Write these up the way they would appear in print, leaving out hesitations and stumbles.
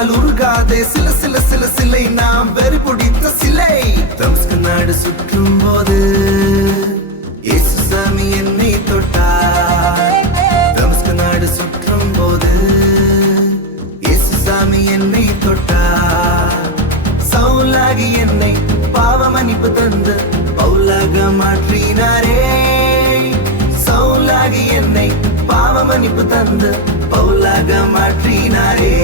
வந்தால் உருகாதே சில சில சில சிலை நாம் வெறி பிடித்த சிலை தமஸ்கு நாடு சுற்றும் போது இயேசுசாமி என்னை தொட்டார் தமஸ்கு நாடு சுற்றும் போது இயேசுசாமி என்னை தொட்டார் சவுலாகி என்னை பாவ மன்னிப்பு தந்து பவுலாக மாற்றினாரே சவுலாகி என்னை பாவ மன்னிப்பு தந்து பவுலாக மாற்றினாரே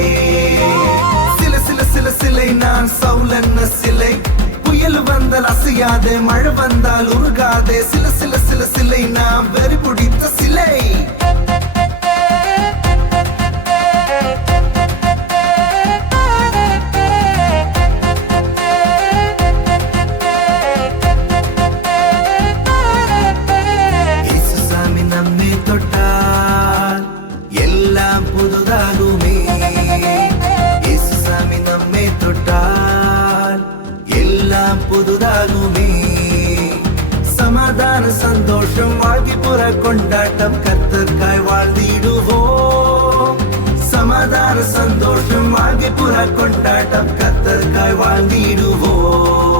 சில சில சில சிலை நான் சவுல் என்ன சிலை புயல் வந்தால் அசையாதே மழை வந்தால் உருகாதே சில சில சில சிலை நான் வெறி பிடித்த சிலை இயேசுசாமி நம்மை தொட்டால் எல்லாம் புதுதாகுமே இயேசுசாமி நம்மை தொட்டால் எல்லாம் புதுதாகுமே சமாதான சந்தோஷம் வாழ்க்கை புற கொண்டாட்டம் கர்த்தர்காய் வாழ்ந்திடுவோம் சமாதான சந்தோஷம் வாழ்க்கை புற கொண்டாட்டம் கர்த்தர்காய் வாழ்ந்திடுவோம்